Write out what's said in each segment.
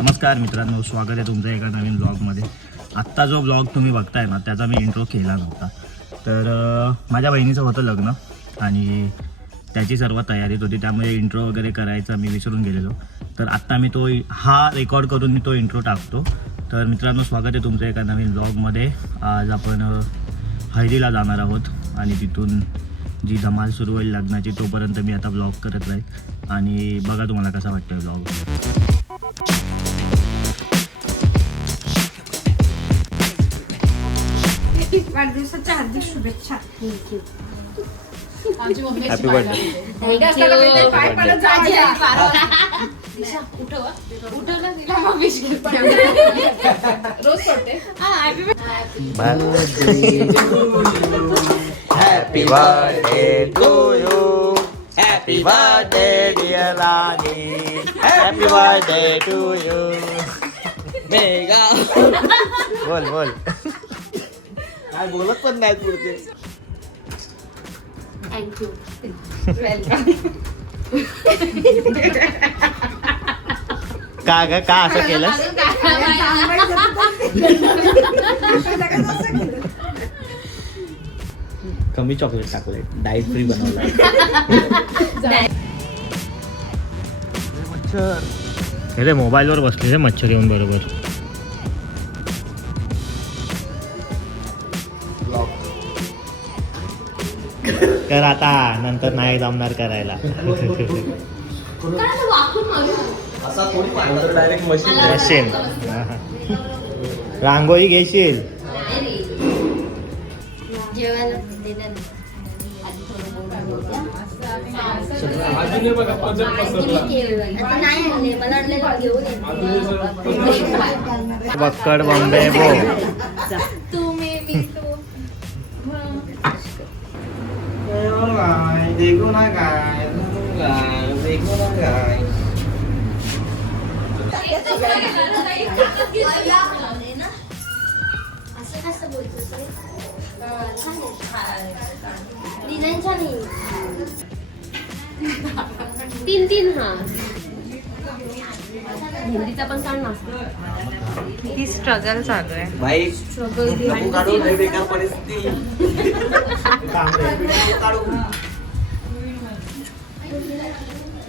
नमस्कार मित्रांनो, स्वागत आहे तुमचं एका नवीन ब्लॉगमध्ये. आत्ता जो ब्लॉग तुम्ही बघताय ना त्याचा मी इंट्रो केला नव्हता. तर माझ्या बहिणीचं होतं लग्न आणि त्याची सर्व तयारीत होती, त्यामुळे इंट्रो वगैरे करायचा मी विसरून गेलेलो. तर आत्ता मी हा रेकॉर्ड करून मी तो इंट्रो टाकतो. तर मित्रांनो, स्वागत आहे तुमचं एका नवीन ब्लॉगमध्ये. आज आपण हळदीला जाणार आहोत आणि तिथून जी धमाल सुरू होईल लग्नाची, तोपर्यंत मी आता ब्लॉग करत राहील आणि बघा तुम्हाला कसा वाटतोय ब्लॉग. वाढदिवसाच्या हार्दिक शुभेच्छा. Happy birthday. Happy birthday to you. Happy birthday dear Rani. Happy birthday to you. Mega. बोल. काय बोलत पण नाही पुढचे. थँक्यू. का असं केलं? कमी चॉकलेट डाएट फ्री बनवला. मच्छर हे मोबाईलवर बसले मच्छर येऊन बरोबर. कर आता, नंतर नाही जमणार करायला. मशीन रांगोळी घेशील. बक्कड बॉम्बे बो. देखो ना काय देखो ना काय. तीन हा हिंदीचा पण काढ ना. किती स्ट्रगल चालू आहे भाई. स्ट्रगल काढून बेकार परिस्थिती.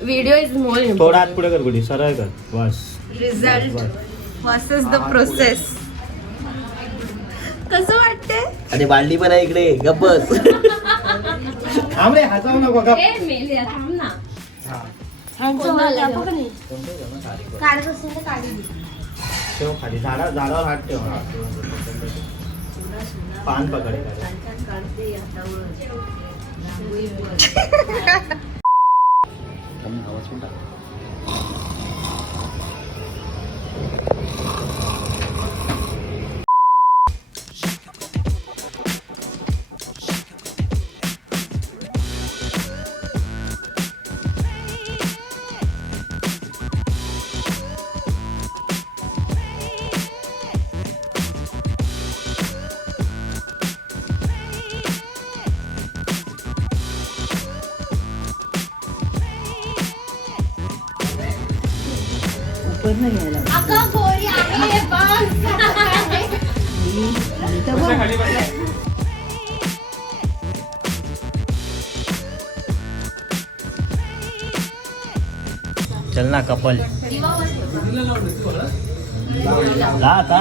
व्हिडिओ इज मोर थोडा हात पुढे कर, कुठे सरळ कर, बस. Result versus the process. कसं वाटतंय? आणि बालडी पण आहे इकडे. गप्पस. थांब रे, हसावू नको का. थांब ना. काढत असेल तर काढी दे. ठेव खाली, झाडावर हात ठेव. पान पकडे. चल ना कपल. जा आता.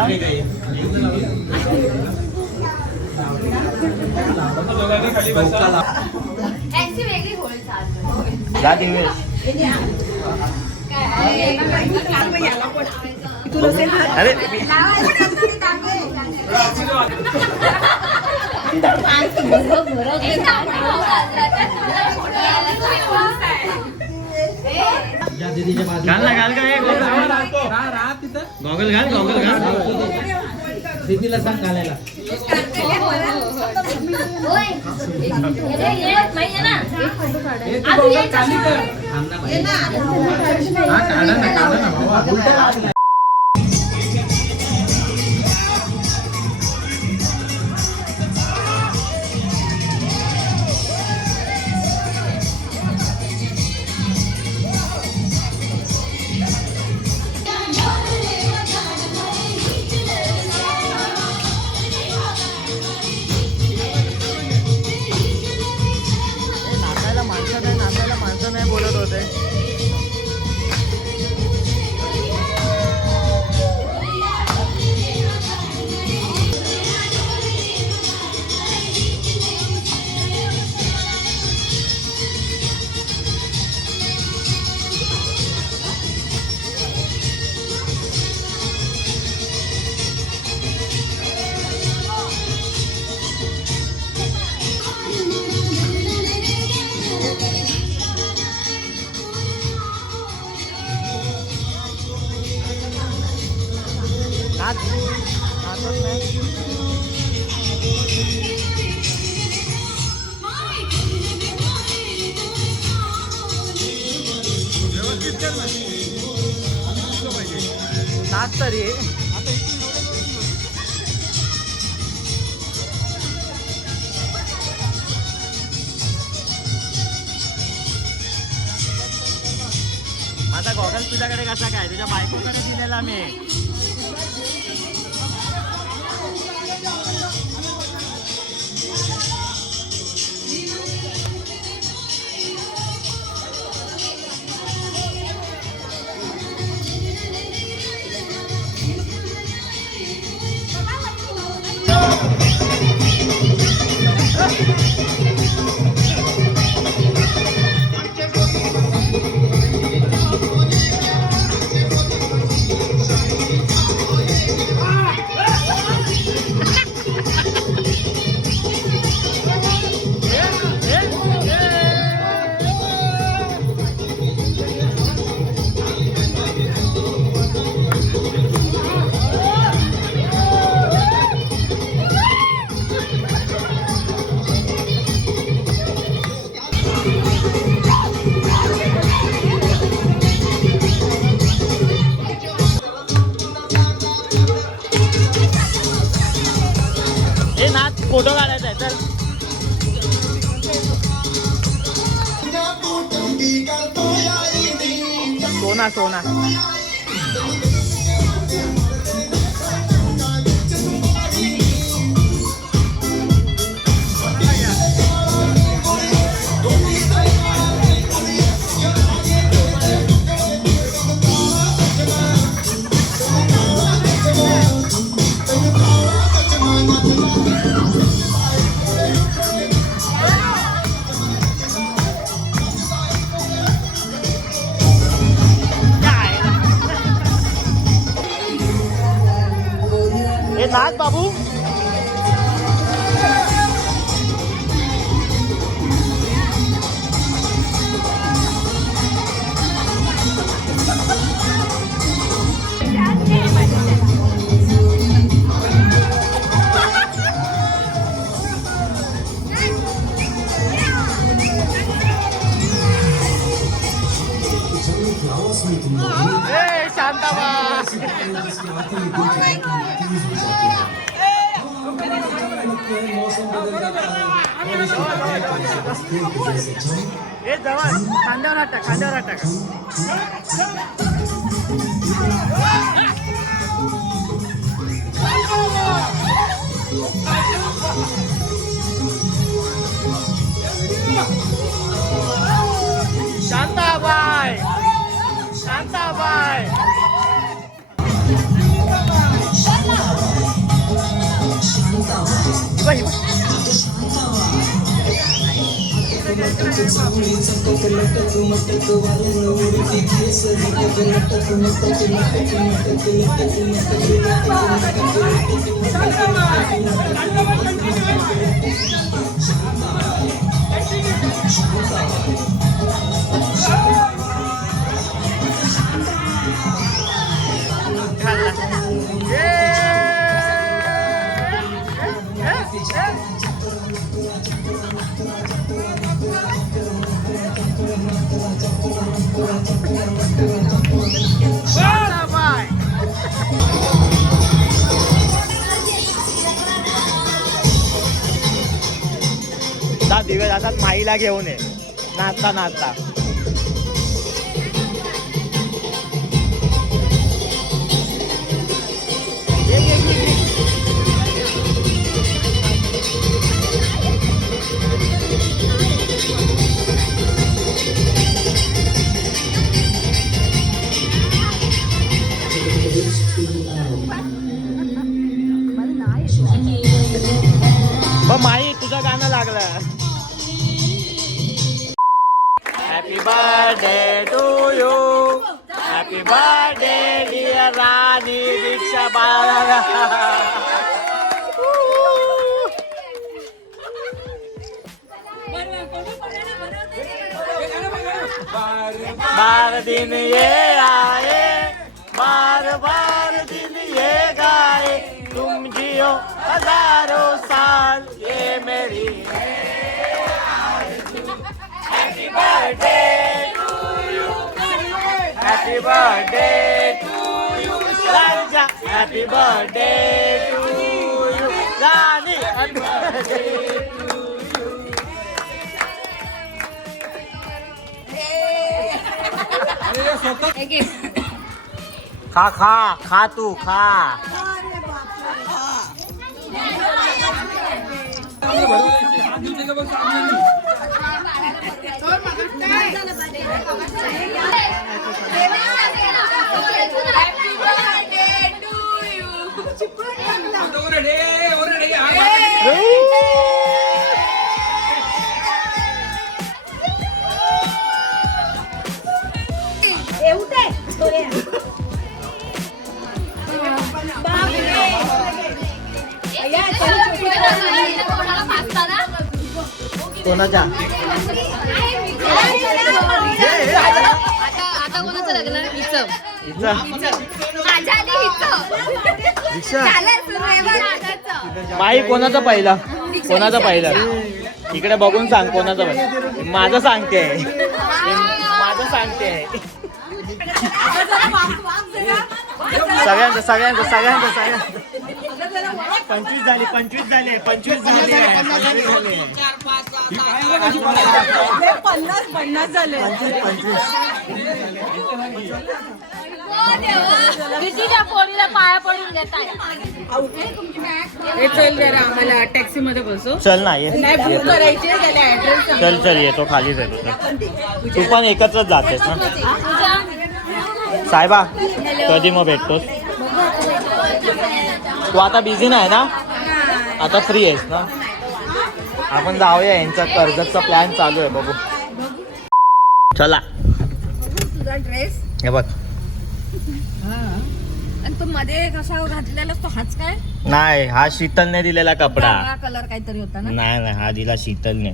जा दिवेश. अरे घाल का गॉगल घाल. दीदीला सांग घालायला. नाच नाचत नाही. नाच तरी माझा गॉगल तुझ्याकडे कसा काय तुझ्या बायकोकडे दिलेला मी. फोटो काढायचा आहे तर सोना सोना नाच बाबू. हे जवळ खांद्यावर हात टाक खांद्यावर हात टाक. शांताबाई शांताबाई दिवे जातात माईला घेऊन ये नाचता नाचता. माई तुझं गाणं लागलं. Happy birthday to you happy birthday dear Rani Diksha बाळा. बार दिन ये आए बार बार दिन ये गा जियो हजारों साल ये मेरी happy birthday to you happy birthday to you राजा हैप्पी बर्थडे टू यू रानी हैप्पी बर्थडे खा खा खा तू खा कोणाच्या आता कोणाचं लग्न हिचं इथं? माझ्या आधी हिचं रिक्षा झालं बाई कोणाचा पहिला कोणाचा पहिला इकडे बघून सांग कोणाचा पहिला माझं सांगते माझं सांगते सगळ्यांचं सगळ्यांचं सगळ्यांचं सगळ्यांचं 25 झाले 25 झाले 25 झाले 50 झाले 25 पोळीला पाया पडून देताय हे चल जरा आम्हाला टॅक्सी मध्ये बसव चल ना ये नाही बुक येतो. करायचे त्याला ऍड्रेस चल चल येतो खालीच येतो तू पण एकत्रच जातेस ना साहेबा कधी मग भेटतोस तू आता बिझी नाही ना आता फ्री आहेस ना आपण जाऊया यांचा कर्जतचा प्लॅन चालू आहे बघू चला तुझा ड्रेस हे बघ आणि तू मध्ये कसा घातलेला तो हाच काय नाही हा शीतलने दिलेला कपडा कलर काहीतरी होता ना नाही नाही हा दिला शीतलने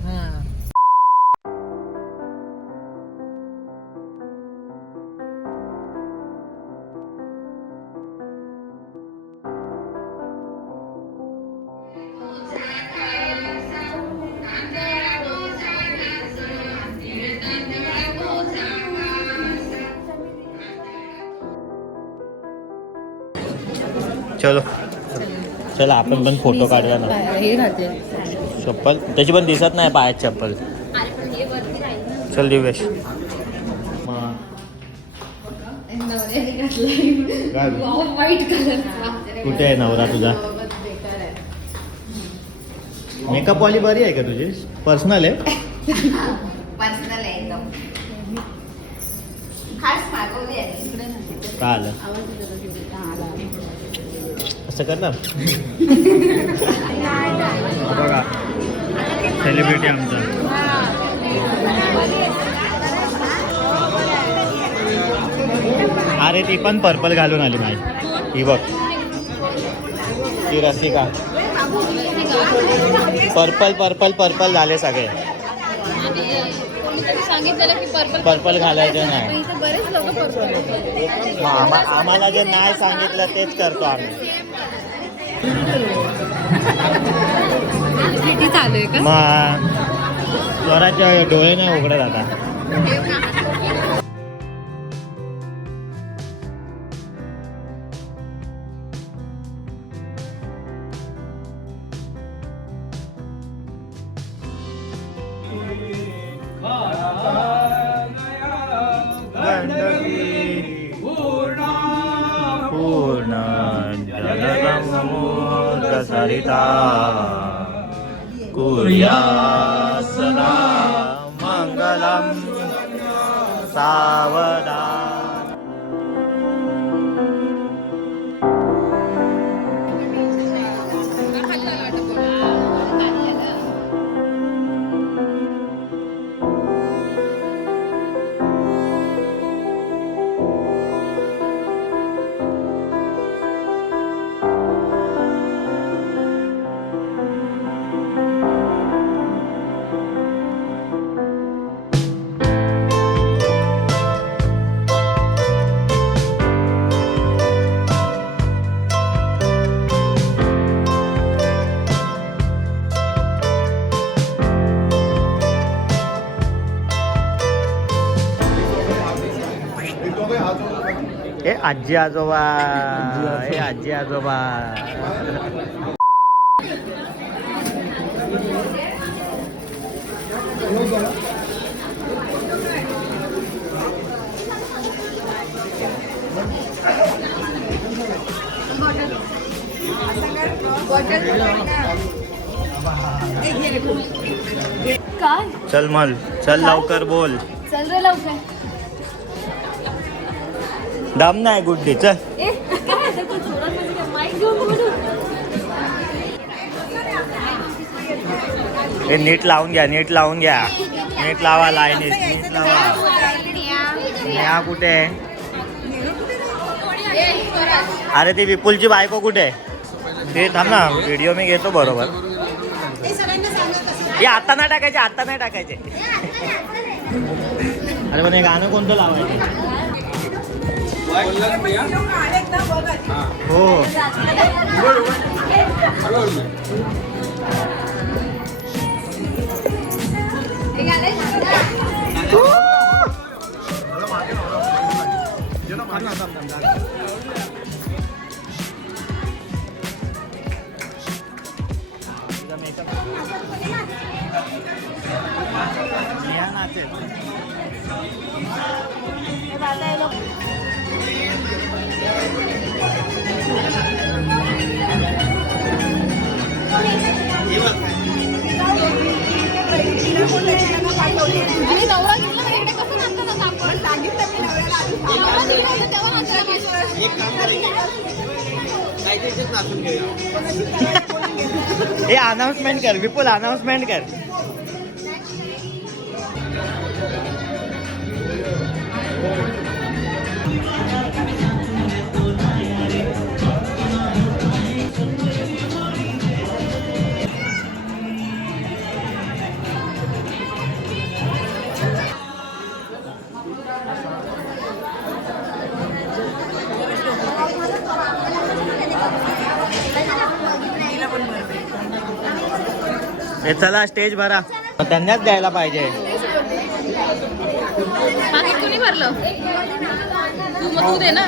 चलो चला आपण पण फोटो काढूया ना हे राहते चप्पल त्याची पण दिसत नाही पायात चप्पल चल दिवेश कुठे आहे नवरा तुझा मेकअप वाली बरी आहे का तुझी पर्सनल आहे पर्सनल आहे एकदम खास मागवली आहे का आलं असं कर ना बघा सेलिब्रिटी आमचा अरे ती पण पर्पल घालून आली नाही ही बघ ती रसिका पर्पल पर्पल पर्पल झाले सगळे सांगितलेलं की पर्पल पर्पल घालायचं नाही बरेच लोक पर्पल मग आम्हाला जे नाही सांगितलं तेच करतो आम्ही किती चालू आहे का मग स्वराच्या डोळे नाही उघडत आता पूर्ण जनगमूर्त सरिता कुर्या सदा मंगलम सावधान आजी आजोबा हे आजी आजोबा. काय चल मल चल लवकर बोल. चल रे लवकर. दम नाही गुड्डी चल. ए काय आता तू जोरात म्हणजे काय माईक घेऊन बोलू. हे नीट लावून घ्या नीट लावून घ्या. नीट लावा लाईनीत नीट लावा. नेहा कुठे आहे? अरे ती विपुलची बायको कुठे आहे? ते थांब ना व्हिडिओ मी घेतो बरोबर. हे आता नाही टाकायचे आता नाही टाकायचे. अरे पण हे गाणं कोणतं लावायचं? हो हे अनाउन्समेंट कर विपुल अनाउन्समेंट कर. हे चला स्टेज भरा. त्यांनाच द्यायला पाहिजे. कुणी भरलं तू दे ना.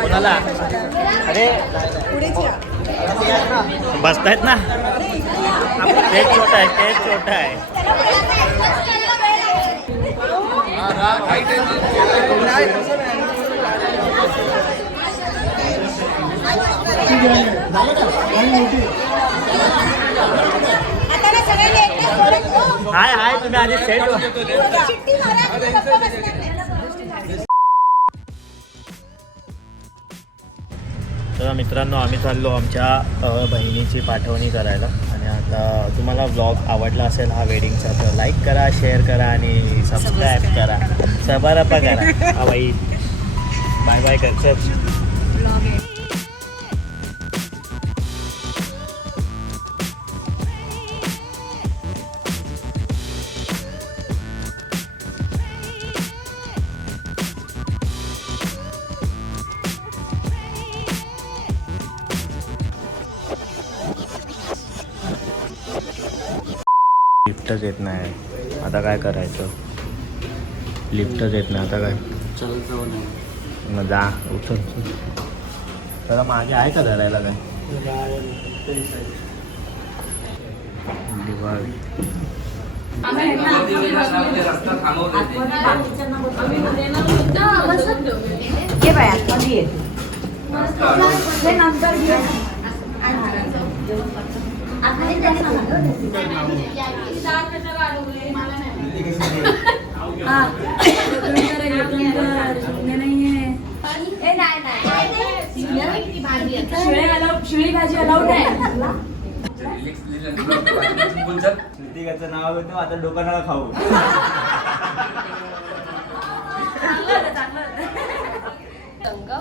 कोणाला? अरे बसतायत ना. स्टेज छोटा आहे स्टेज छोटा आहे. हाय हाय तुम्ही आधी सेट. तर मित्रांनो आम्ही चाललो आमच्या बहिणीची पाठवणी करायला. आणि आता तुम्हाला ब्लॉग आवडला असेल हा वेडिंगचा तर लाईक करा शेअर करा आणि सबस्क्राईब करा. सबरपा करा. हा बाई बाय बाय कर. लिफ्टच येत नाही आता काय करायचं. लिफ्टच येत नाही आता काय. मग जा उचल. तर मागे आहे का धरायला काय? ये बाया कधी ये नंतर घे. शिळी भाजी अलाउड आहे. श्रुतिकाचं नाव घेतो आता डोकानाला खाऊ.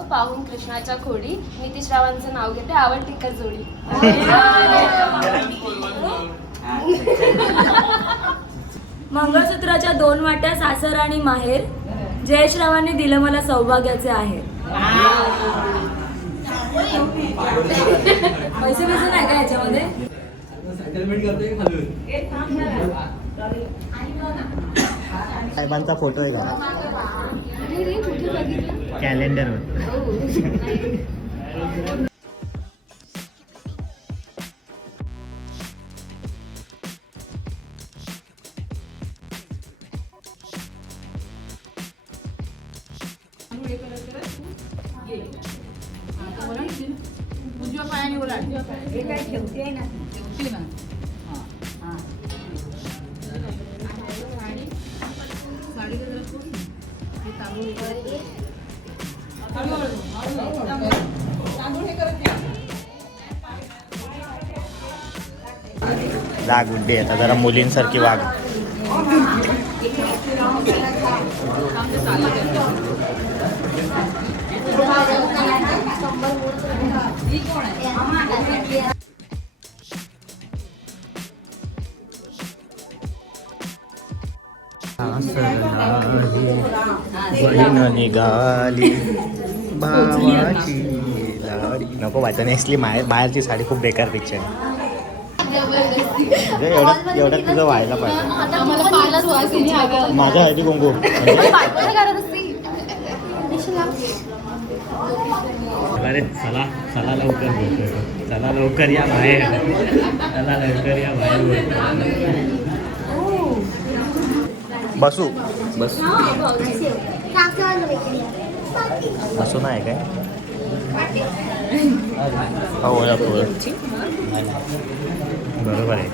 पाहून कृष्णाच्या खोडी नितीश रावांचं नाव घेते आवड तिखट जोडी. मंगळसूत्राच्या 2 वाट्या सासर आणि माहेर जयेश रावांनी दिलं मला सौभाग्याचे आहे. पैसे नाही का याच्यामध्ये? साहेबांचा फोटो आहे का कॅलेंडरवर? उजव्या पायाने ओलांड. हे काय ठेवते आहे ना? ठेवते ना. हां. साडीला जरा ठेव. हे तांदूळ तांदूळ हे करत नाही. जा गुड्डे आता जरा मुलींसारखी वाग. बहीण निघाली भावाची लाडी. नको वाटत नेसली बाहेरची साडी खूप बेकार पिक्चर आहे. एवढ्यात तुझं व्हायला पाहिजे. माझ्या आयडी कुंकू अरे चला चला लवकर बोलतोय. चला लवकर या बाहेर. चला लवकर या बाहेर. बसू बस बसू नाही काय ओळख ओळख बरोबर आहे.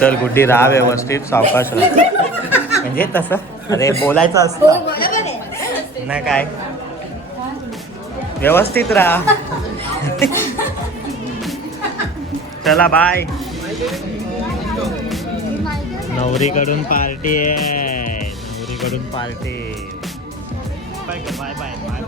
चल गुड्डी राहा व्यवस्थित सावकाश राहा. म्हणजे तसं अरे बोलायचं असतं नाही काय व्यवस्थित राहा. चला बाय. नवरीकडून पार्टी आहे. नवरीकडून party. Bye bye bye bye.